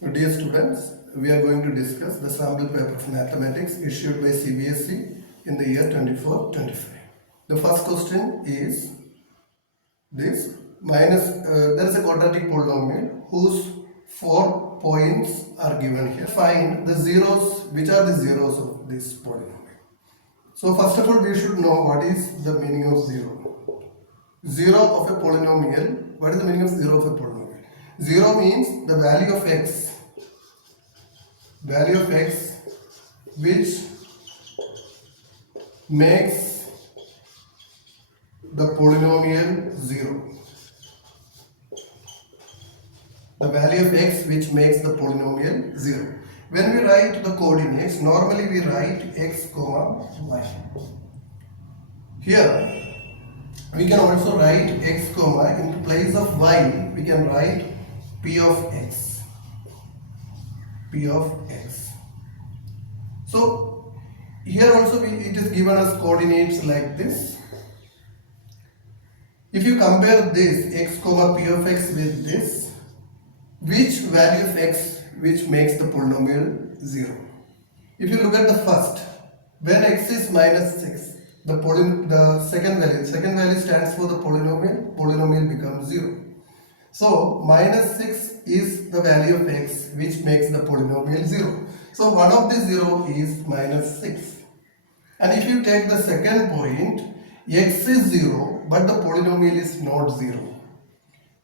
Dear students, we are going to discuss the sample paper of mathematics issued by CBSE in the year 24-25. The first question is this: there is a quadratic polynomial whose 4 points are given here. Find the zeros. Which are the zeros of this polynomial? So first of all, we should know what is the meaning of zero. Zero of a polynomial. What is the meaning of zero of a polynomial? Zero means the value of x which makes the polynomial zero. The value of x which makes the polynomial zero. When we write the coordinates, normally we write x comma y. Here we can also write x comma, in place of y we can write p of x. So here also it is given as coordinates like this. If you compare this x comma p of x with this, which value of x which makes the polynomial 0? If you look at the first, when x is minus 6, the second value stands for the polynomial becomes 0. So minus 6 is the value of x which makes the polynomial 0. So one of the 0 is minus 6. And if you take the second point, x is 0 but the polynomial is not 0.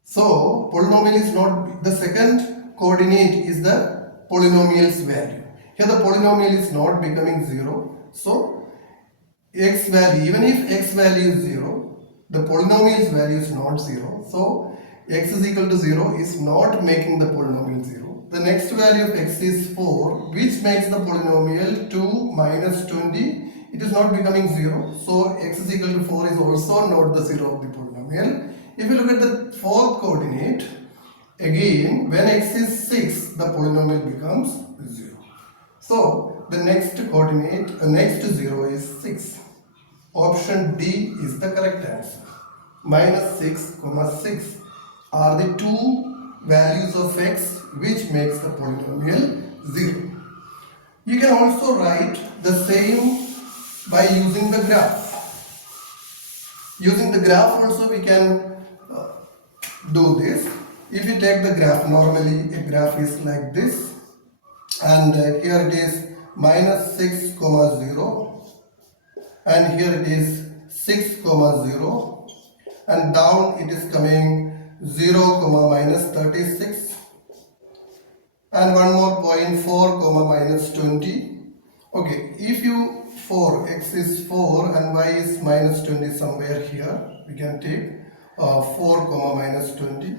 So polynomial is not, the second coordinate is the polynomial's value. Here the polynomial is not becoming 0. So x value, even if x value is 0, the polynomial's value is not 0. So x is equal to 0 is not making the polynomial 0. The next value of x is 4, which makes the polynomial 2 minus 20. It is not becoming 0. So x is equal to 4 is also not the 0 of the polynomial. If you look at the fourth coordinate, again when x is 6, the polynomial becomes 0. So the next coordinate, next 0 is 6. Option D is the correct answer. Minus 6, 6 are the two values of x which makes the polynomial 0. You can also write the same by using the graph. Using the graph also we can do this. If you take the graph, normally a graph is like this, and here it is minus 6, 0, and here it is 6, 0, and down it is coming 0, minus 36, and one more point 4, minus 20. Okay, if you x is 4 and y is minus 20 somewhere here, we can take 4, minus 20,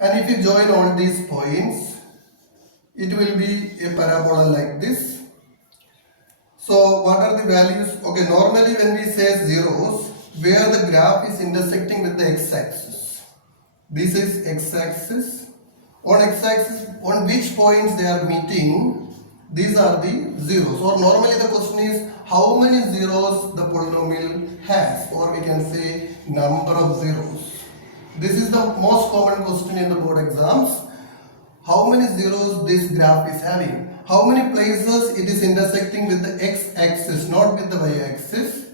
and if you join all these points, it will be a parabola like this. So what are the values? Okay, normally when we say zeros, where the graph is intersecting with the x-axis. This is x-axis. On x-axis, on which points they are meeting, these are the zeros. Or normally the question is how many zeros the polynomial has, or we can say number of zeros. This is the most common question in the board exams. How many zeros this graph is having? How many places it is intersecting with the x-axis, not with the y-axis?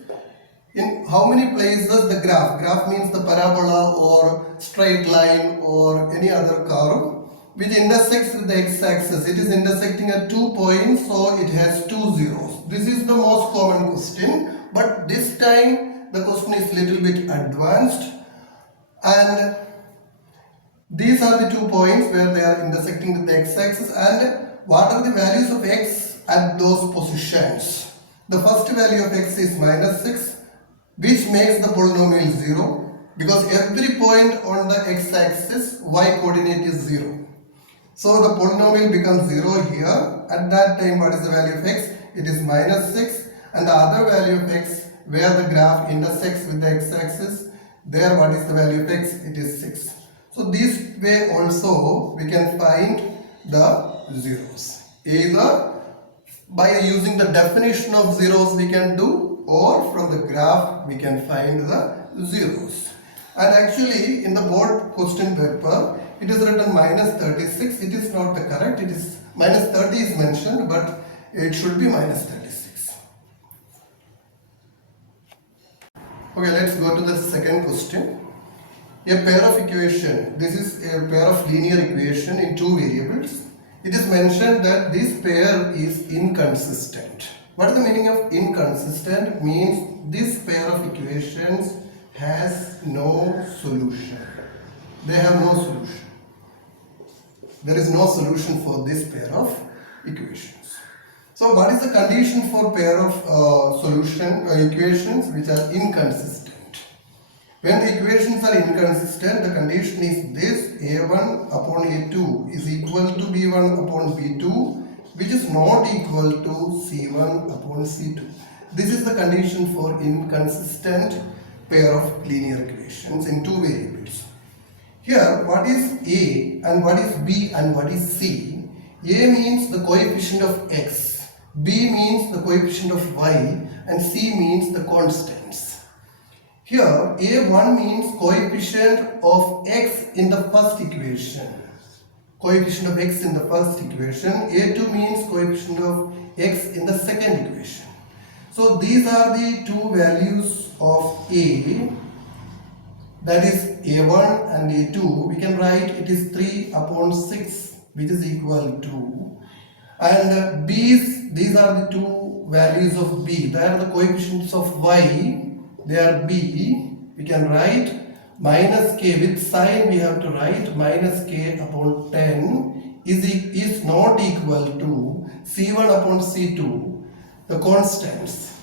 In how many places the graph means the parabola or straight line or any other curve which intersects with the x-axis. It is intersecting at 2 points, so it has 2 zeros. This is the most common question, but this time the question is little bit advanced, and these are the 2 points where they are intersecting with the x-axis, and what are the values of x at those positions? The first value of x is minus 6, which makes the polynomial 0, because every point on the x-axis y coordinate is 0. So the polynomial becomes 0 here. At that time, what is the value of x? It is minus 6, and the other value of x where the graph intersects with the x-axis, there what is the value of x? It is 6. So this way also we can find the zeros. Either by using the definition of zeros we can do, or from the graph we can find the zeros. And actually in the board question paper it is written minus 36. It is not the correct. It is minus 30 is mentioned, but it should be minus 36. Okay, let's go to the second question. A pair of equation. This is a pair of linear equation in two variables. It is mentioned that this pair is inconsistent. What is the meaning of inconsistent? Means this pair of equations has no solution. They have no solution. There is no solution for this pair of equations. So what is the condition for pair of equations which are inconsistent? When the equations are inconsistent, the condition is this: a1 upon a2 is equal to b1 upon b2, which is not equal to c1 upon c2. This is the condition for inconsistent pair of linear equations in two variables. Here, what is a and what is b and what is c? A means the coefficient of x, b means the coefficient of y, and c means the constants. Here, a1 means coefficient of x in the first equation. Coefficient of x in the first equation. a2 means coefficient of x in the second equation. So these are the two values of a, that is a1 and a2. We can write it is 3 upon 6, which is equal to, and these are the two values of b. They are the coefficients of y. They are b. We can write minus k with sign. We have to write minus k upon 10 is not equal to c1 upon c2. The constants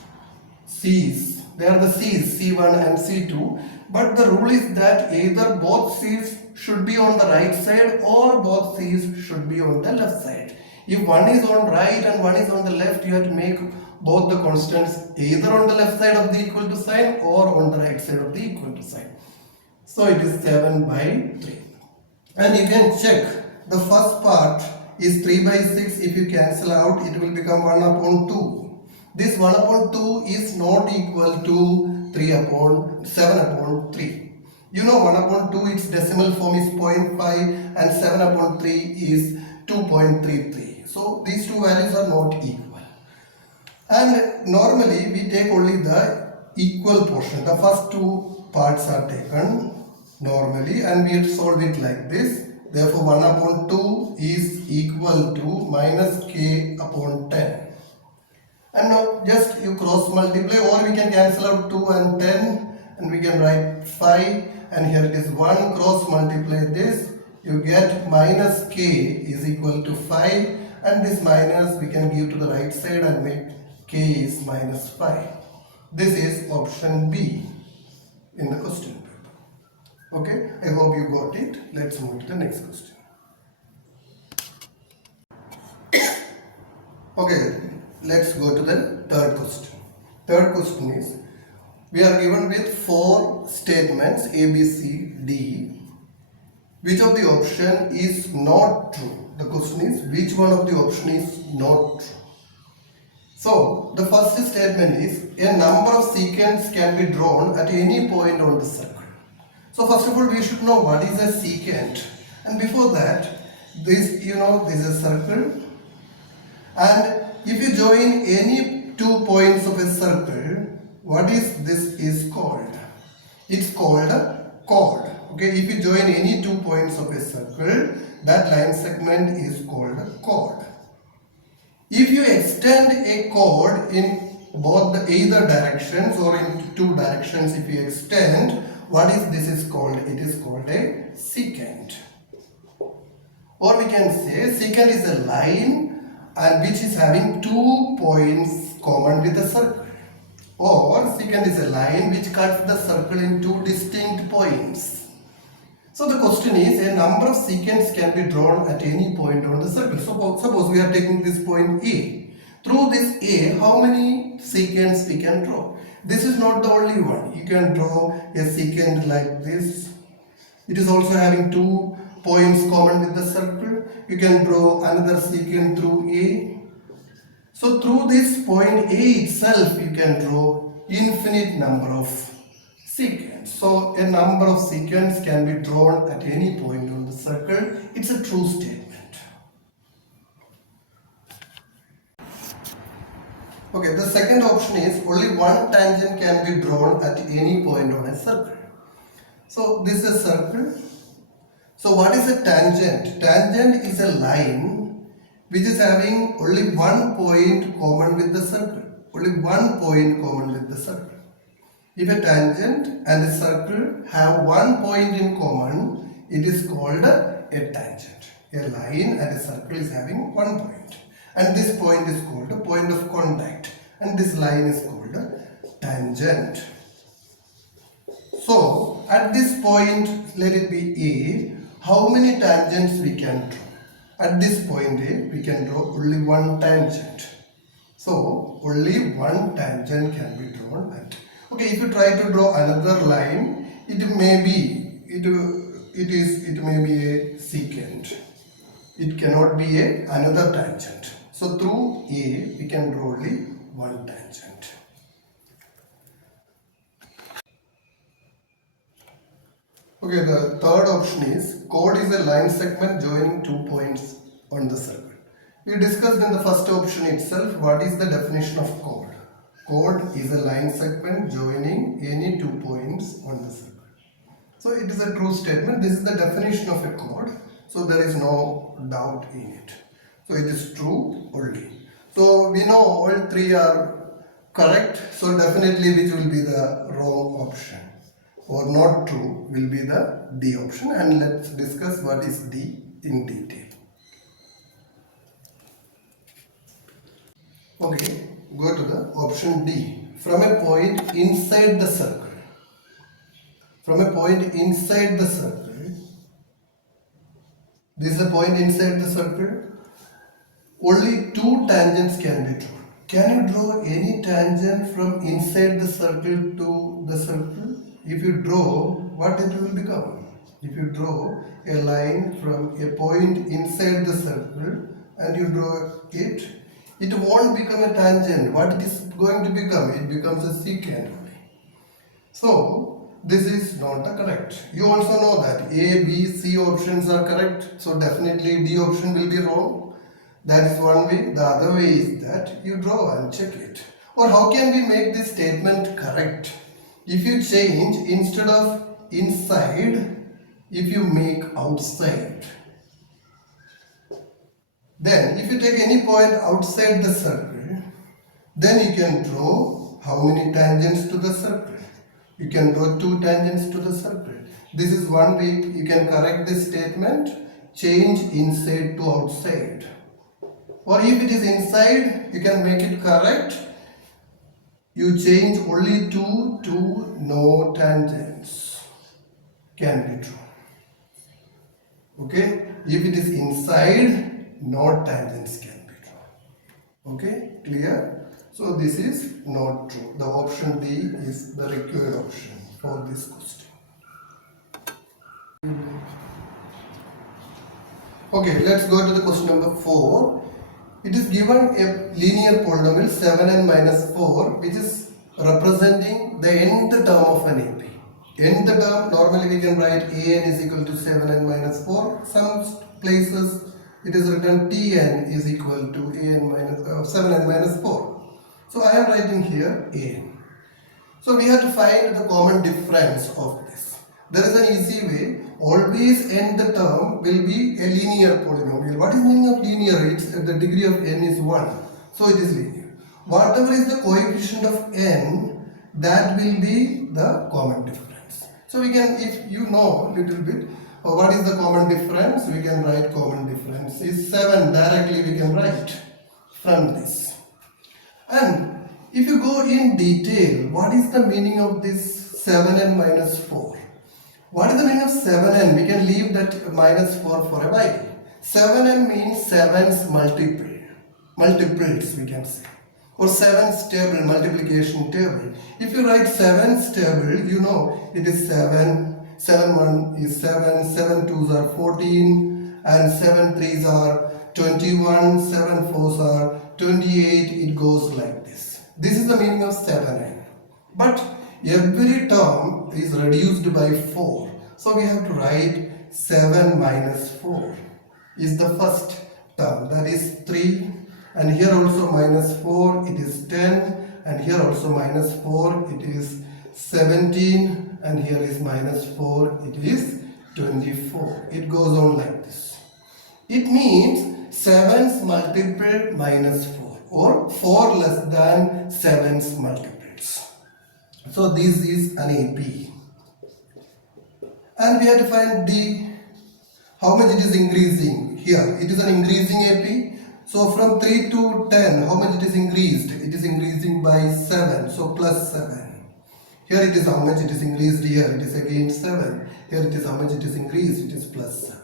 c's, they are the c's, c1 and c2. But the rule is that either both c's should be on the right side or both c's should be on the left side. If one is on right and one is on the left, you have to make both the constants either on the left side of the equal to sign or on the right side of the equal to sign. So it is 7 by 3. And you can check the first part is 3 by 6. If you cancel out, it will become 1 upon 2. This 1 upon 2 is not equal to 7 upon 3. You know 1 upon 2, its decimal form is 0.5 and 7 upon 3 is 2.33. So these two values are not equal. And normally we take only the equal portion. The first two parts are taken normally and we solve it like this. Therefore 1 upon 2 is equal to minus k upon 10. And now just you cross multiply, or we can cancel out 2 and 10 and we can write 5, and here it is 1, cross multiply this, you get minus k is equal to 5, and this minus we can give to the right side and make k is minus 5. This is option B in the question paper. Okay, I hope you got it. Let's move to the next question. Okay, let's go to the third question. Third question is, we are given with 4 statements A, B, C, D. Which of the option is not true? The question is, which one of the option is not true? So, the first statement is, a number of secants can be drawn at any point on the circle. So, first of all, we should know what is a secant. And before that, this is a circle. And if you join any 2 points of a circle, what is this is called? It's called a chord. Okay, if you join any 2 points of a circle, that line segment is called a chord. If you extend a chord in both the either directions or in 2 directions, if you extend, what is this is called? It is called a secant. Or we can say secant is a line and which is having 2 points common with the circle. Or secant is a line which cuts the circle in 2 distinct points. So the question is, a number of secants can be drawn at any point on the circle. So suppose we are taking this point A. Through this A, how many secants we can draw? This is not the only one. You can draw a secant like this. It is also having 2 points common with the circle. You can draw another secant through A. So through this point A itself, you can draw infinite number of secant. So a number of secants can be drawn at any point on the circle. It's a true statement. Okay, the second option is only one tangent can be drawn at any point on a circle. So this is a circle. So what is a tangent? Tangent is a line which is having only one point common with the circle. Only one point common with the circle. If a tangent and a circle have one point in common, it is called a tangent. A line and a circle is having one point. And this point is called a point of contact. And this line is called a tangent. So, at this point, let it be A, how many tangents we can draw? At this point A, we can draw only one tangent. So, only one tangent can be drawn at. Okay, if you try to draw another line, it may be a secant. It cannot be another tangent. So through A, we can draw only one tangent. Okay, the third option is chord is a line segment joining 2 points on the circle. We discussed in the first option itself what is the definition of chord. Chord is a line segment joining any 2 points on the circle. So it is a true statement. This is the definition of a chord. So there is no doubt in it. So it is true only. So we know all three are correct. So definitely which will be the wrong option or not true will be the D option. And let's discuss what is D in detail. Okay, go to the option D. From a point inside the circle. From a point inside the circle. This is a point inside the circle. Only two tangents can be drawn. Can you draw any tangent from inside the circle to the circle? If you draw, what it will become? If you draw a line from a point inside the circle and you draw it, it won't become a tangent. What it is going to become? It becomes a secant. So, this is not the correct. You also know that A, B, C options are correct. So, definitely D option will be wrong. That is one way. The other way is that you draw and check it. Or how can we make this statement correct? If you change instead of inside, if you make outside. Then if you take any point outside the circle, then you can draw how many tangents to the circle. You can draw two tangents to the circle. This is one way you can correct this statement. Change inside to outside. Or if it is inside, you can make it correct. You change only two to no tangents can be drawn. Okay? If it is inside, no tangents can be drawn. Okay? Clear? So this is not true. The option D is the required option for this question. Okay, let's go to the question number 4. It is given a linear polynomial 7n minus 4 which is representing the nth term of an AP. Nth term, normally we can write an is equal to 7n minus 4. Some places it is written tn is equal to 7n minus 4. So I am writing here an. So we have to find the common difference of this. There is an easy way. Always nth term will be a linear polynomial. What is meaning of linear? It's the degree of n is 1. So it is linear. Whatever is the coefficient of n, that will be the common difference. So we can, if you know little bit, what is the common difference? We can write common difference is 7 directly we can write from this. And if you go in detail, what is the meaning of this 7n minus 4? What is the meaning of 7n? We can leave that minus 4 for a while. 7n means 7's multiples we can say. Or 7's table, multiplication table. If you write 7's table, you know it is 7, 7 1 is 7, 7 2s are 14 and 7 3s are 21, 7 4s are 28, it goes like this. This is the meaning of 7n. But every term is reduced by 4. So we have to write 7 minus 4 is the first term, that is 3, and here also minus 4 it is 10, and here also minus 4 it is 17, and here is minus 4 it is 24. It goes on like this. It means 7's multiple minus 4 or 4 less than 7's multiples. So this is an AP. And we have to find D. How much it is increasing? Here it is an increasing AP. So from 3 to 10, how much it is increased? It is increasing by 7. So plus 7. Here it is how much it is increased here. It is again 7. Here it is how much it is increased. It is plus 7.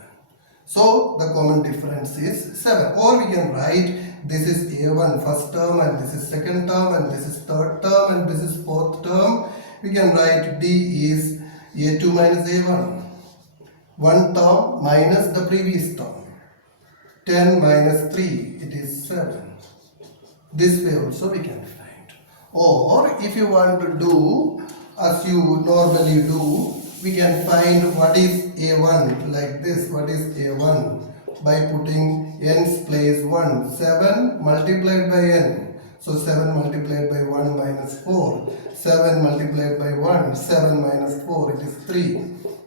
So the common difference is 7. Or we can write this is A1 first term, and this is second term, and this is third term, and this is fourth term. We can write D is A2 minus A1. One term minus the previous term. 10 minus 3, it is 7. This way also we can find. Or if you want to do as you normally do, we can find what is A1 like this. What is A1? By putting n's place 1. 7 multiplied by n. So 7 multiplied by 1 minus 4. 7 multiplied by 1. 7 minus 4. It is 3.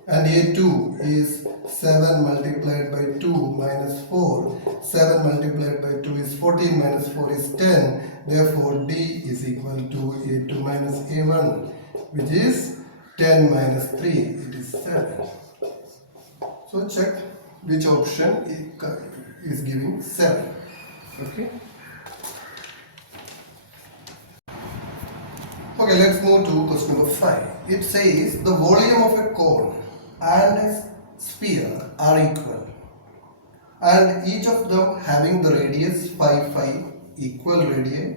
And A2 is 7 multiplied by 2 minus 4. 7 multiplied by 2 is 14 minus 4 is 10. Therefore, D is equal to A2 minus A1, which is 10 minus 3. It is 7. So check which option is giving 7. Okay. Okay, let's move to question number 5. It says the volume of a cone and a sphere are equal, and each of them having the radius 5 equal radii,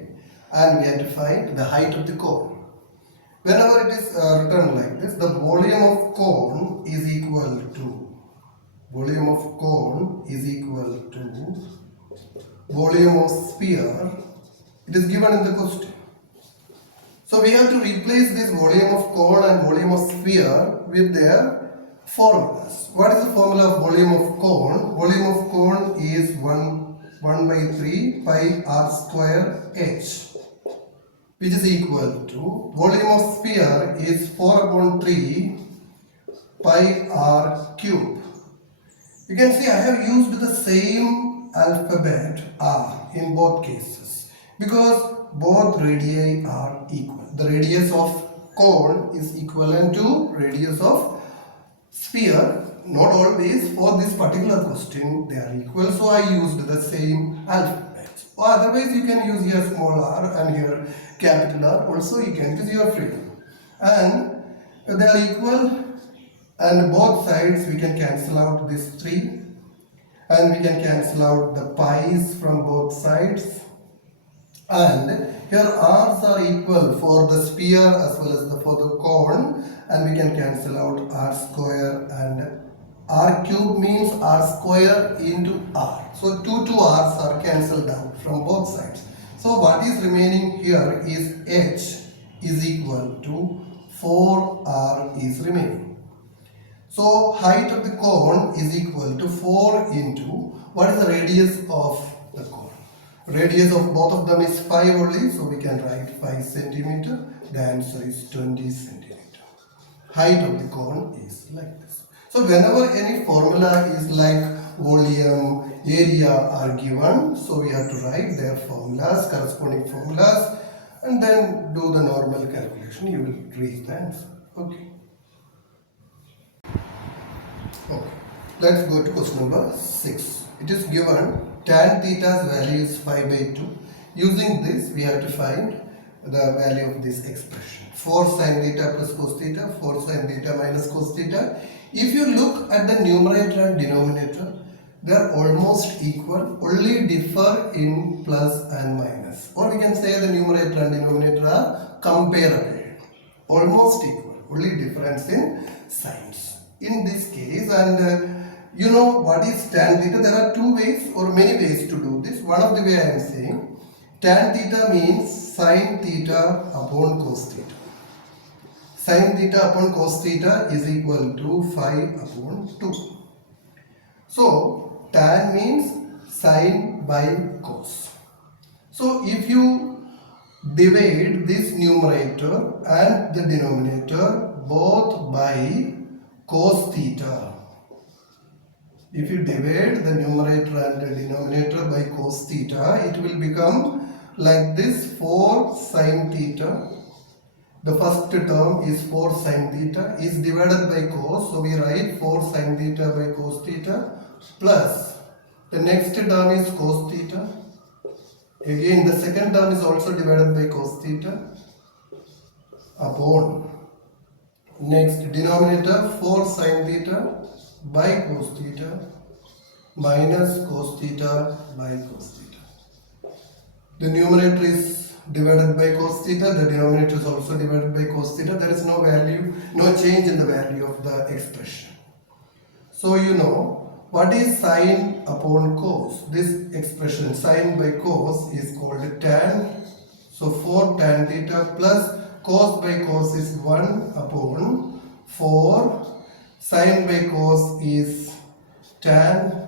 and we have to find the height of the cone. Whenever it is written like this, the volume of cone is equal to volume of sphere. It is given in the question. So we have to replace this volume of cone and volume of sphere with their formulas. What is the formula of volume of cone? Volume of cone is 1 by 3 pi r square h, which is equal to volume of sphere is 4 upon 3 pi r cube. You can see I have used the same alphabet r in both cases because both radii are equal. The radius of cone is equivalent to radius of sphere. Not always, for this particular question they are equal, so I used the same alphabet. Or otherwise you can use here small r and here capital R. Also you can use your freedom. And they are equal, and both sides we can cancel out this 3, and we can cancel out the pi's from both sides. And here r's are equal for the sphere as well as for the cone, and we can cancel out r square, and r cube means r square into r. So 2 r's are cancelled out from both sides. So what is remaining here is h is equal to 4r is remaining. So height of the cone is equal to 4 into what is the radius of the cone. Radius of both of them is 5 only, so we can write 5 centimeter. The answer is 20 centimeter. Height of the cone is like this. So whenever any formula is like volume, area are given, so we have to write their formulas, corresponding formulas, and then do the normal calculation. You will reach the answer. Okay. Okay. Let's go to question number 6. It is given tan theta's value is 5 by 2. Using this, we have to find the value of this expression. 4 sin theta plus cos theta, 4 sin theta minus cos theta. If you look at the numerator and denominator, they are almost equal, only differ in plus and minus. Or we can say the numerator and denominator are comparable, almost equal, only difference in signs. In this case, and you know what is tan theta? There are two ways or many ways to do this. One of the way I am saying, tan theta means sin theta upon cos theta. Sin theta upon cos theta is equal to 5 upon 2. So tan means sin by cos. So if you divide this numerator and the denominator both by cos theta, if you divide the numerator and the denominator by cos theta, it will become like this: 4 sin theta. The first term is 4 sin theta is divided by cos, so we write 4 sin theta by cos theta plus the next term is cos theta. Again the second term is also divided by cos theta upon next denominator 4 sin theta by cos theta minus cos theta by cos theta. The numerator is divided by cos theta, the denominator is also divided by cos theta. There is no value, no change in the value of the expression. So you know what is sin upon cos. This expression sin by cos is called tan. So 4 tan theta plus cos by cos is 1 upon 4 sin by cos is tan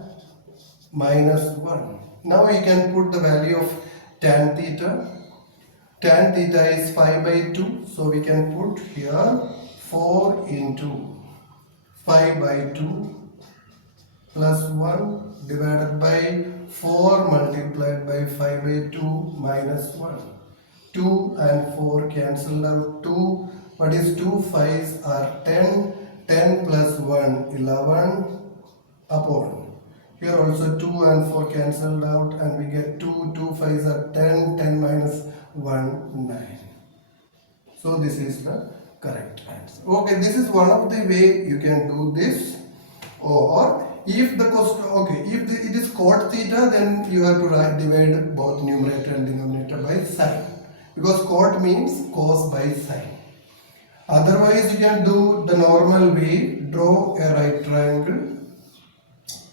minus 1. Now you can put the value of tan theta. Tan theta is 5 by 2. So we can put here 4 into 5 by 2 plus 1 divided by 4 multiplied by 5 by 2 minus 1. 2 and 4 cancelled out. 2, what is 2? 5s are 10. 10 plus 1, 11 upon. Here also 2 and 4 cancelled out and we get 2. 2 5s are 10. 10 minus 1, 9. So this is the correct answer. Okay, this is one of the way you can do this. Or if the it is cot theta, then you have to divide both numerator and denominator by sine, because cot means cos by sine. Otherwise you can do the normal way, draw a right triangle.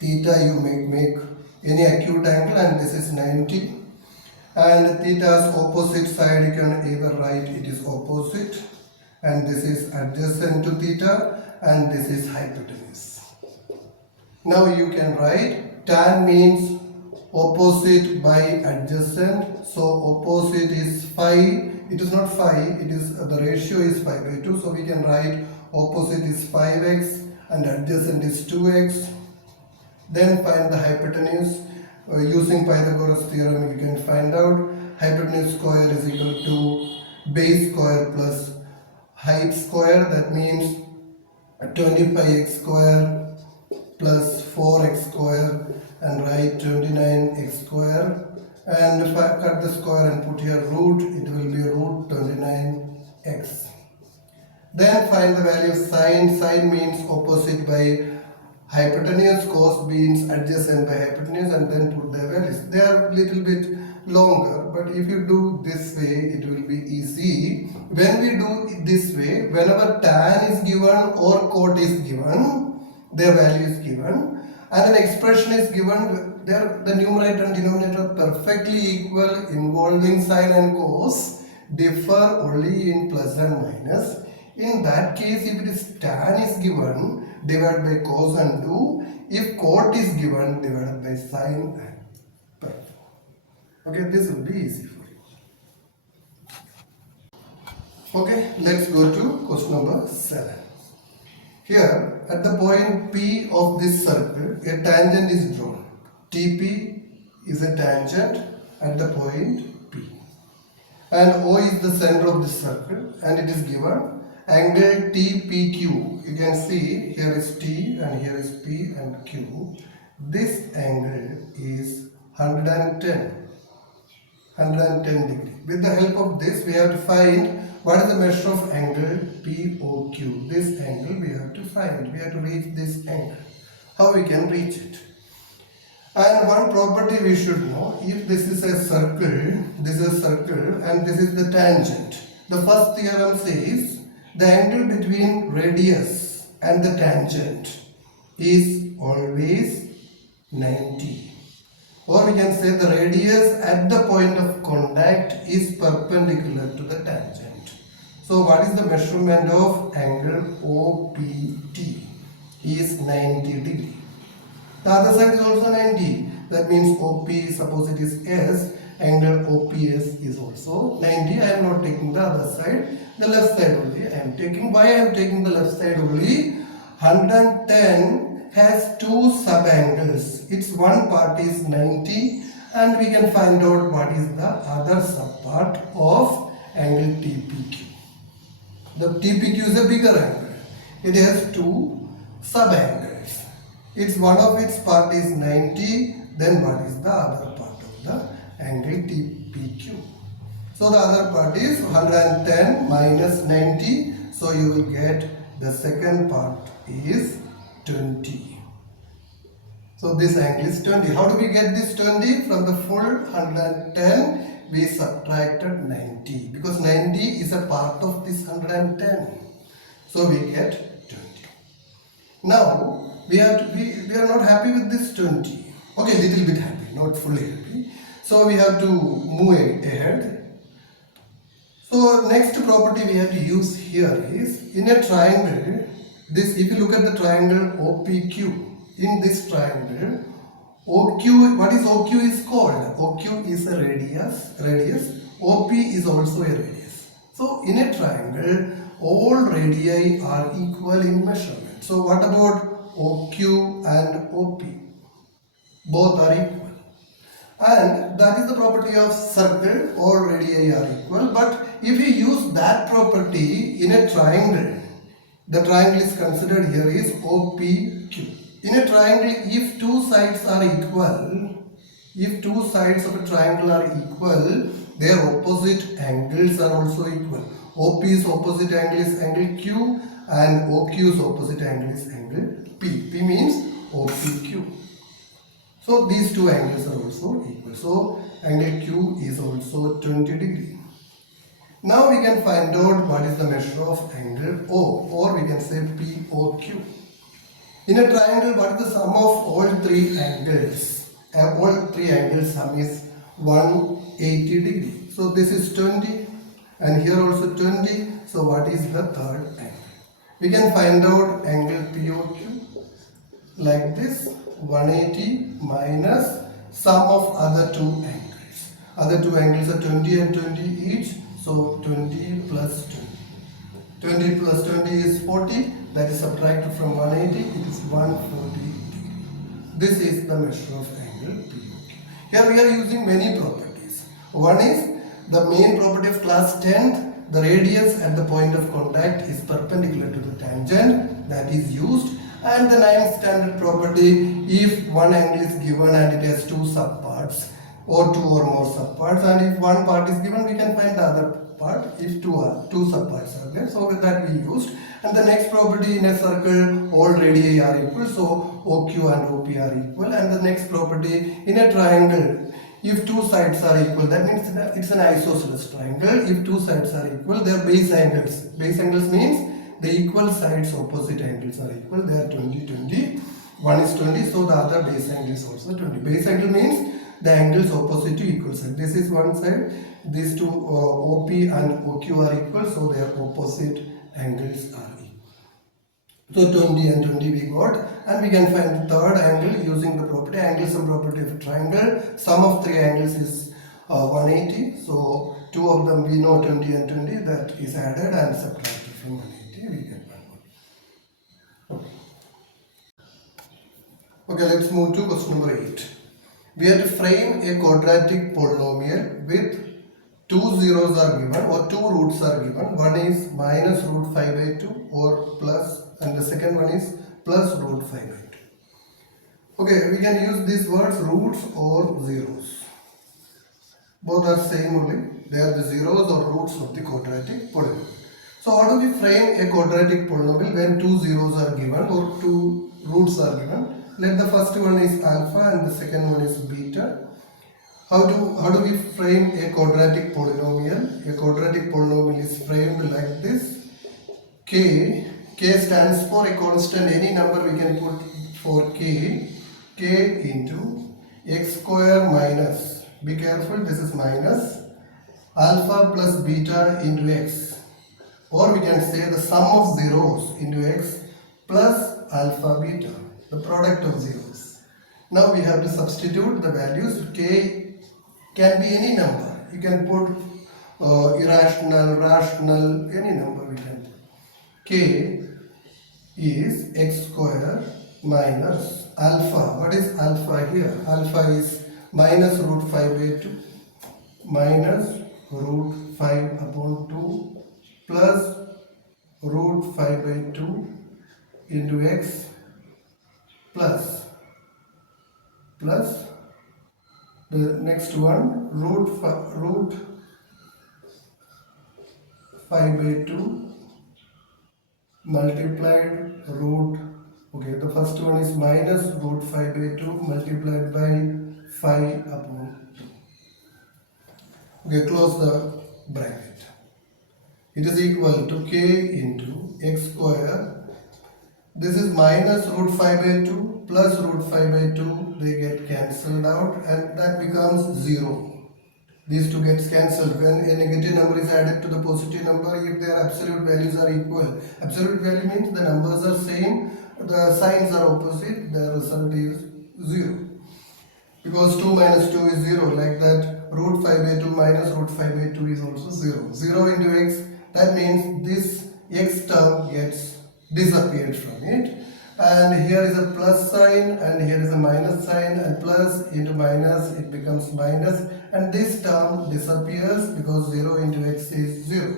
Theta you make any acute angle and this is 90. And theta's opposite side you can either write it is opposite and this is adjacent to theta and this is hypotenuse. Now you can write tan means opposite by adjacent. So opposite is 5. It is not 5. It is the ratio is 5 by 2. So we can write opposite is 5x and adjacent is 2x. Then find the hypotenuse. Using Pythagoras theorem you can find out hypotenuse square is equal to base square plus height square. That means 25x square plus 4x square and write 29x square, and if I cut the square and put here root, it will be root 29x. Then find the value of sine. Sine means opposite by hypotenuse, cos means adjacent by hypotenuse, and then put the values. They are little bit longer, but if you do this way it will be easy. When we do it this way, whenever tan is given or cot is given, their value is given and an expression is given, there the numerator and denominator are perfectly equal involving sine and cos, differ only in plus and minus. In that case, if it is tan is given, divide by cos and do. If cot is given, divided by sine and perfect. Okay, this will be easy for you. Okay, let's go to question number 7. Here at the point P of this circle, a tangent is drawn. TP is a tangent at the point P. And O is the center of this circle and it is given angle TPQ. You can see here is T and here is P and Q. This angle is 110 degree. With the help of this we have to find what is the measure of angle POQ. This angle we have to find. We have to reach this angle. How we can reach it? And one property we should know, if this is a circle, this is a circle and this is the tangent. The first theorem says the angle between radius and the tangent is always 90. Or we can say the radius at the point of contact is perpendicular to the tangent. So So what is the measurement of angle OPT? Is 90 degree. The other side is also 90. That means OP, suppose it is S, angle OPS is also 90. I am not taking the other side, the left side only I am taking. Why I am taking the left side only? 110 has two sub angles. Its one part is 90 and we can find out what is the other sub part of angle TPQ. The TPQ is a bigger angle. It has two sub angles. Its one of its part is 90. Then what is the other part of the angle TPQ? So the other part is 110 minus 90. So you will get the second part is 20. So this angle is 20. How do we get this 20? From the full 110 we subtracted 90 because 90 is a part of this 110. So we get 20. Now we are not happy with this 20. Okay, little bit happy, not fully happy. So we have to move ahead. So next property we have to use here is in a triangle. This, if you look at the triangle OPQ, in this triangle OQ, what is OQ is called? OQ is a radius. OP is also a radius. So in a triangle, all radii are equal in measurement. So what about OQ and OP? Both are equal. And that is the property of circle, all radii are equal. But if we use that property in a triangle, the triangle is considered here is OPQ. In a triangle, if two sides are equal, if two sides of a triangle are equal, their opposite angles are also equal. OP's opposite angle is angle Q and OQ's opposite angle is angle P. P means OPQ. So these two angles are also equal. So angle Q is also 20 degree. Now we can find out what is the measure of angle O, or we can say POQ. In a triangle, what is the sum of all three angles? All three angles sum is 180 degree. So this is 20 and here also 20. So what is the third angle? We can find out angle POQ like this, 180 minus sum of other two angles. Other two angles are 20 and 20 each. So 20 plus 20. 20 plus 20 is 40. That is subtracted from 180. It is 140 degree. This is the measure of angle POQ. Here we are using many properties. One is the main property of class 10th. The radius at the point of contact is perpendicular to the tangent. That is used. And the 9th standard property, if one angle is given and it has two subparts or two or more subparts, and if one part is given, we can find the other part if two subparts are there. So that we used. And the next property, in a circle, all radii are equal. So OQ and OP are equal. And the next property, in a triangle, if two sides are equal, that means it's an isosceles triangle. If two sides are equal, their base angles. Base angles means the equal sides opposite angles are equal. They are 20, 20. One is 20, so the other base angle is also 20. Base angle means the angles opposite to equal side. This is one side. These two OP and OQ are equal, so their opposite angles are equal. So 20 and 20 we got, and we can find the third angle using the property, angle sum property of a triangle. Sum of three angles is 180. So two of them we know 20 and 20, that is added and subtracted from 180. We get one. Okay, let's move to question number 8. We have to frame a quadratic polynomial with two zeros are given or two roots are given. One is minus root 5 by 2 or plus, and the second one is plus root 5 by 2. Okay, we can use these words roots or zeros. Both are same only. They are the zeros or roots of the quadratic polynomial. So how do we frame a quadratic polynomial when two zeros are given or two roots are given? Let the first one is alpha and the second one is beta. How do we frame a quadratic polynomial? A quadratic polynomial is framed like this. K stands for a constant, any number we can put for k into x square minus, be careful, this is minus, alpha plus beta into x. or we can say the sum of zeros into x plus alpha beta, the product of zeros. Now we have to substitute the values. K can be any number. You can put irrational, rational, any number we can put. K is x square minus alpha. What is alpha here? Alpha is minus root 5 by 2 minus root 5 upon 2 plus root 5 by 2 into x plus the next one root 5 by 2 multiplied root, okay, the first one is minus root 5 by 2 multiplied by 5 upon 2. Okay, close the bracket. It is equal to k into x square. This is minus root 5 by 2 plus root 5 by 2. They get cancelled out and that becomes 0. These two gets cancelled. When a negative number is added to the positive number, if their absolute values are equal. Absolute value means the numbers are same, the signs are opposite, the result is 0. Because 2 minus 2 is 0, like that root 5 by 2 minus root 5 by 2 is also 0. 0 into x, that means this x term gets disappeared from it. And here is a plus sign and here is a minus sign, and plus into minus it becomes minus, and this term disappears because 0 into x is 0.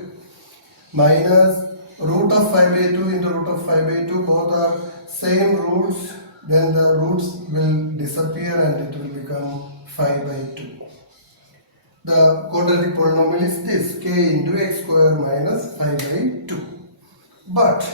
Minus root of 5 by 2 into root of 5 by 2, both are same roots, then the roots will disappear and it will become 5 by 2. The quadratic polynomial is this, k into x square minus 5 by 2. But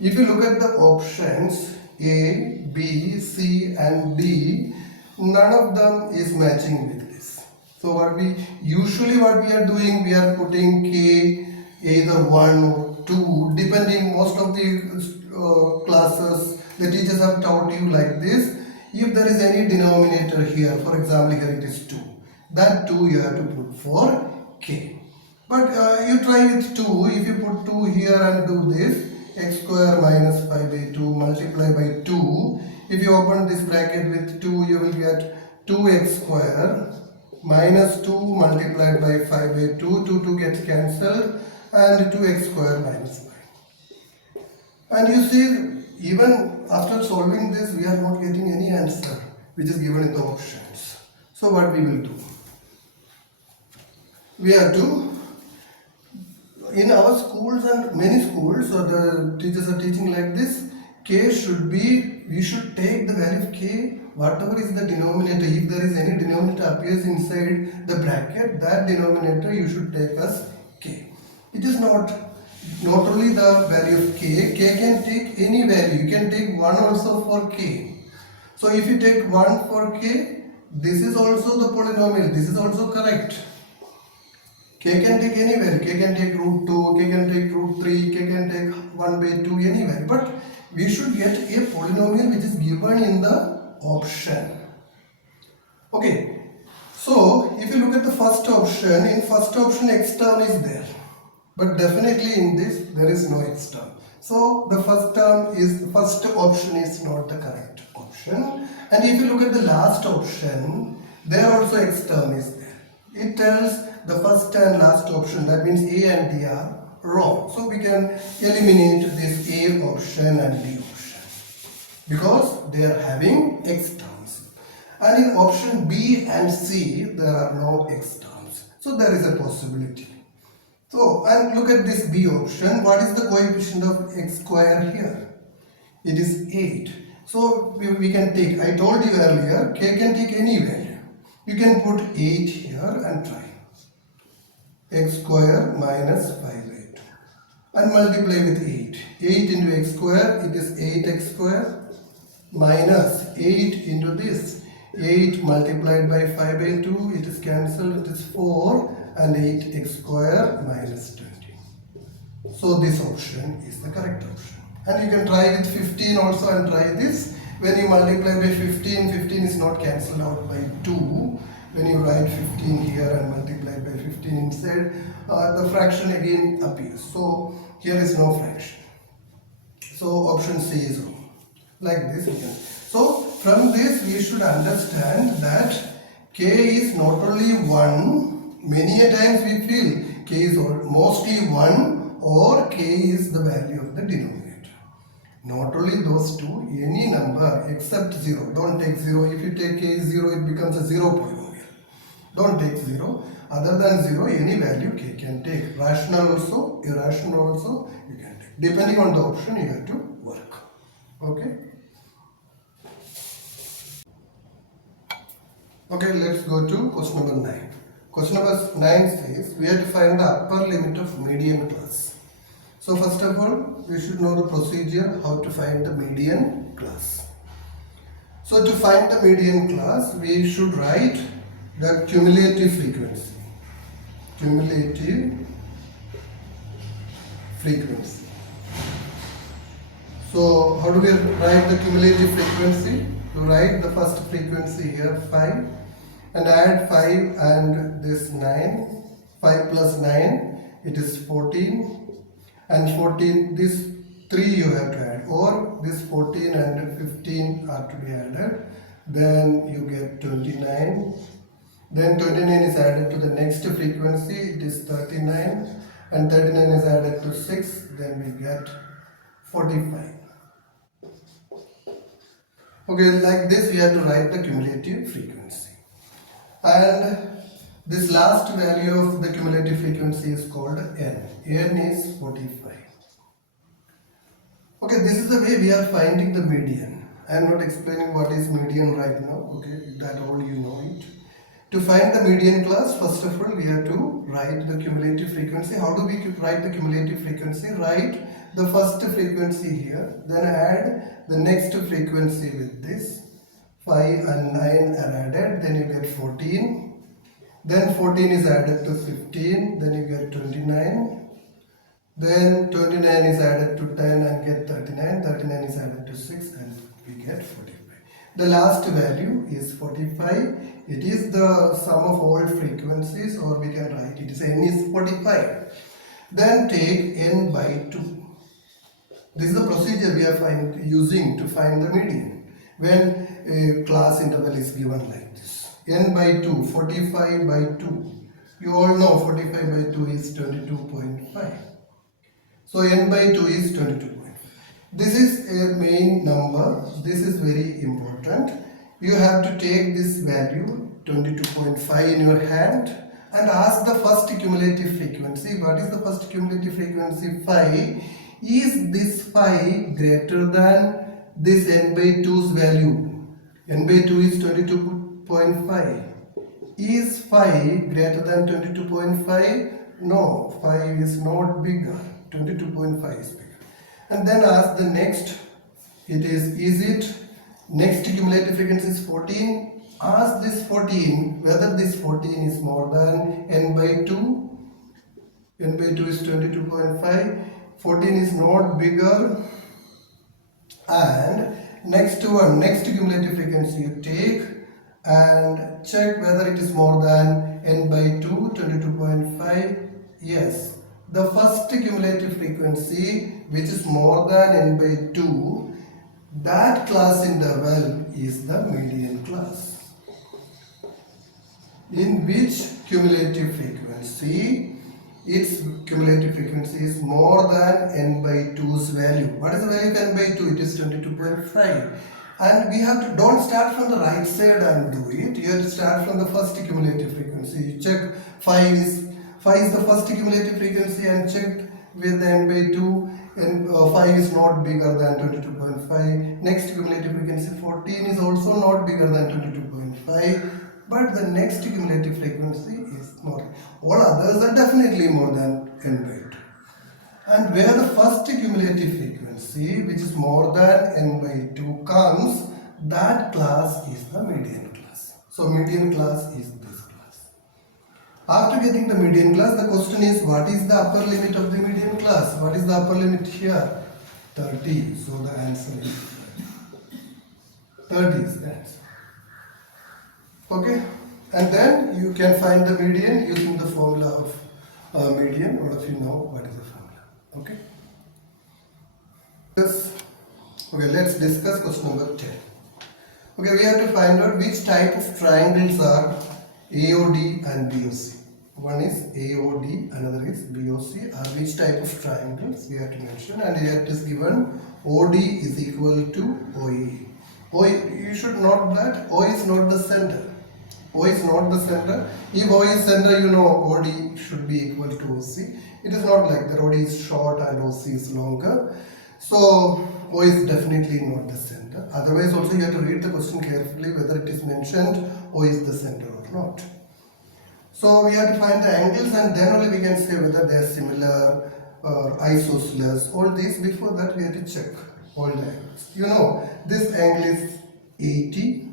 if you look at the options A, B, C and D, none of them is matching with this. So what we are doing, we are putting k either 1 or 2, depending. Most of the classes, the teachers have taught you like this. If there is any denominator here, for example here it is 2, that 2 you have to put for k. But you try with 2, if you put 2 here and do this, x square minus 5 by 2 multiply by 2. If you open this bracket with 2, you will get 2x square minus 2 multiplied by 5 by 2. 2 gets cancelled and 2x square minus 5. And you see, even after solving this, we are not getting any answer which is given in the options. So what we will do? We have to, in our schools and many schools, the teachers are teaching like this, k should be, we should take the value of k, whatever is the denominator. If there is any denominator appears inside the bracket, that denominator you should take as k. It is not only the value of k can take any value. You can take 1 also for k. So if you take 1 for k, this is also the polynomial, this is also correct. K can take any value, k can take root 2, k can take root 3, k can take 1 by 2, any value. But we should get a polynomial which is given in the option. Okay, so if you look at the first option, in first option x term is there. But definitely in this, there is no x term. So the first option is not the correct option. And if you look at the last option, there also x term is there. It tells the first and last option, that means A and D are wrong. So we can eliminate this A option and D option because they are having x terms. And in option B and C, there are no x terms. So there is a possibility. So, and look at this B option. What is the coefficient of x square here? It is 8. So we can take, I told you earlier, k can take any value. You can put 8 here and try. X square minus 5 by 2 and multiply with 8. 8 into x square, it is 8x square minus 8 into this. 8 multiplied by 5 by 2, it is cancelled, it is 4, and 8x square minus 20. So this option is the correct option. And you can try with 15 also and try this. When you multiply by 15, 15 is not cancelled out by 2. When you write 15 here and multiply multiplied by 15 inside, the fraction again appears. So here is no fraction. So option C is wrong. Like this we can. So from this we should understand that k is not only 1, many a times we feel k is mostly 1 or k is the value of the denominator. Not only those two, any number except 0. Don't take 0. If you take k is 0, it becomes a 0 polynomial. Don't take 0. Other than 0, any value k can take. Rational also, irrational also, you can take. Depending on the option, you have to work. Okay? Okay, let's go to question number 9. Question number 9 says, we have to find the upper limit of median class. So first of all, we should know the procedure how to find the median class. So to find the median class, we should write the cumulative frequency. Cumulative frequency. So how do we write the cumulative frequency? To write the first frequency here 5 and add 5 and this 9. 5 plus 9, it is 14. And 14, this 3 you have to add, or this 14 and 15 are to be added, then you get 29, then 29 is added to the next frequency, it is 39, and 39 is added to 6, then we get 45. Okay, like this we have to write the cumulative frequency. And this last value of the cumulative frequency is called n. n is 45. Okay, this is the way we are finding the median. I am not explaining what is median right now. Okay, that all you know it. To find the median class, first of all, we have to write the cumulative frequency. How do we write the cumulative frequency? Write the first frequency here, then add the next frequency with this. 5 and 9 are added, then you get 14. Then 14 is added to 15, then you get 29. Then 29 is added to 10 and get 39. 39 is added to 6 and we get 45. The last value is 45. It is the sum of all frequencies, or we can write it is n is 45. Then take n by 2. This is the procedure we are using to find the median when a class interval is given like this. N by 2, 45 by 2. You all know 45 by 2 is 22.5. So n by 2 is 22.5. This is a main number. This is very important. You have to take this value 22.5 in your hand and ask the first cumulative frequency. What is the first cumulative frequency? 5. Is this 5 greater than this n by 2's value? N by 2 is 22.5. Is 5 greater than 22.5? No, 5 is not bigger. 22.5 is bigger. And then ask the next. Is it next cumulative frequency is 14? Ask this 14 whether this 14 is more than n by 2. N by 2 is 22.5. 14 is not bigger. And next one, next cumulative frequency you take and check whether it is more than n by 2, 22.5. Yes, the first cumulative frequency which is more than n by 2, that class interval is the median class. In which cumulative frequency its cumulative frequency is more than n by 2's value. What is the value of n by 2? It is 22.5. And we have to, don't start from the right side and do it. You have to start from the first cumulative frequency. You check 5 is the first cumulative frequency and check with n by 2 and 5 is not bigger than 22.5. Next cumulative frequency 14 is also not bigger than 22.5. But the next cumulative frequency is not. All others are definitely more than n by 2. And where the first cumulative frequency, which is more than n by 2, comes, that class is the median class. So median class is this class. After getting the median class, the question is, what is the upper limit of the median class? What is the upper limit here? 30. So the answer is 30. 30 is the answer. Okay, And then you can find the median using the formula of median. All of you know what is the formula. Okay. Okay, let's discuss question number 10. Okay, we have to find out which type of triangles are AOD and BOC. One is AOD, another is BOC, or which type of triangles we have to mention. And here it is given OD is equal to OE. You should note that O is not the center. O is not the center. If O is center, you know OD should be equal to OC. It is not like that. OD is short and OC is longer. So O is definitely not the center. Otherwise also you have to read the question carefully whether it is mentioned O is the center or not. So we have to find the angles and then only we can say whether they are similar or isosceles. All these, before that we have to check all the angles. You know this angle is 80.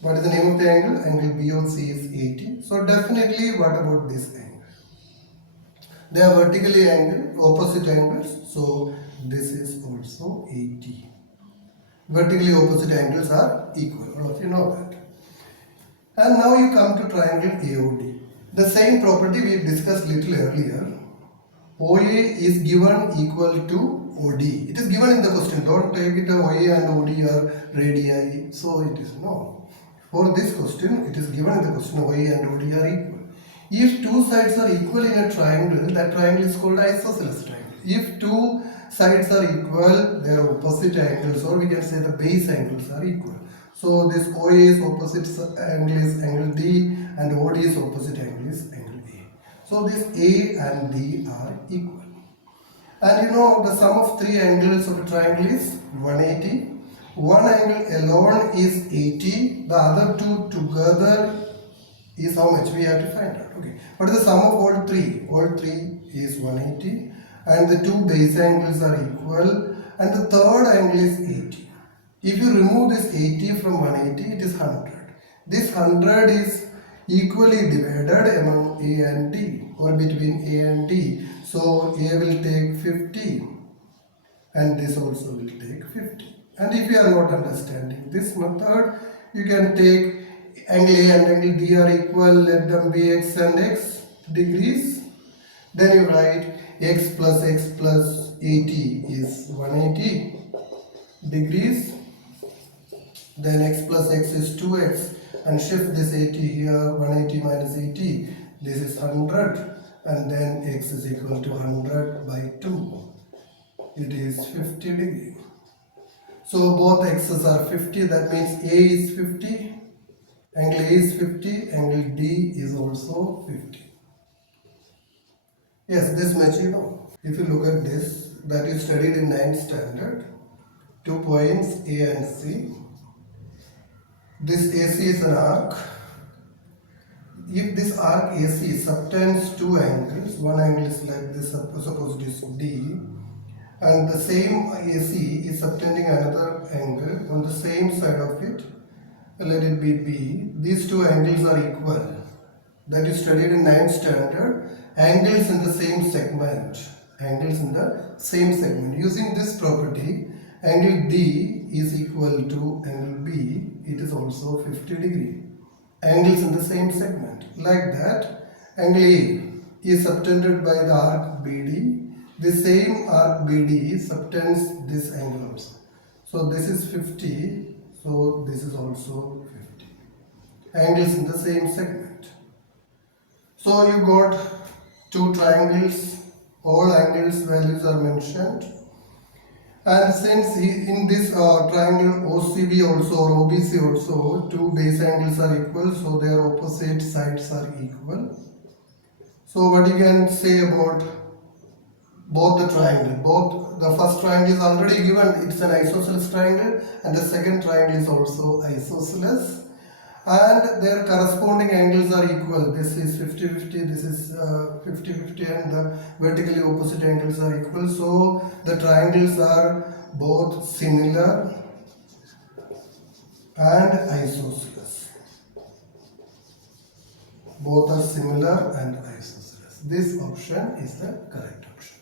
What is the name of the angle? Angle BOC is 80. So definitely what about this angle? They are vertically angled, opposite angles. So this is also 80. Vertically opposite angles are equal. All of you know that. And now you come to triangle AOD. The same property we discussed little earlier. OA is given equal to OD. It is given in the question. Don't take it OA and OD are radii. So it is no. For this question, it is given in the question OA and OD are equal. If two sides are equal in a triangle, that triangle is called isosceles triangle. If two sides are equal, their opposite angles, or we can say the base angles are equal. So this OA's opposite angle is angle D and OD's opposite angle is angle A. So this A and B are equal. And you know the sum of three angles of a triangle is 180. One angle alone is 80. The other two together is how much? We have to find out. Okay. What is the sum of all three? All three is 180. And the two base angles are equal. And the third angle is 80. If you remove this 80 from 180, it is 100. This 100 is equally divided among A and D, or between A and D. So A will take 50 and this also will take 50. And if you are not understanding this method, you can take angle A and angle D are equal, let them be x and x degrees. Then you write x plus 80 is 180 degrees. Then x plus x is 2x, and shift this 80 here, 180 minus 80, this is 100, and then x is equal to 100 by 2. It is 50 degree. So both x's are 50, that means A is 50, angle A is 50, angle D is also 50. Yes, this much you know. If you look at this, that you studied in 9th standard, 2 points A and C. This AC is an arc. If this arc AC subtends two angles, one angle is like this, suppose it is D, and the same AC is subtending another angle on the same side of it, let it be B. These two angles are equal. That is studied in 9th standard. Angles in the same segment. Angles in the same segment. Using this property, angle D is equal to angle B. It is also 50 degree. Angles in the same segment. Like that, angle A is subtended by the arc BD. The same arc BD subtends this angle also. So this is 50. So this is also 50. Angles in the same segment. So you got two triangles. All angles values are mentioned. And since in this triangle OCB also or OBC also, two base angles are equal, so their opposite sides are equal. So what you can say about both the triangle? The first triangle is already given, it's an isosceles triangle, and the second triangle is also isosceles. And their corresponding angles are equal. This is 50-50, this is 50-50, and the vertically opposite angles are equal. So the triangles are both similar and isosceles. Both are similar and isosceles. This option is the correct option.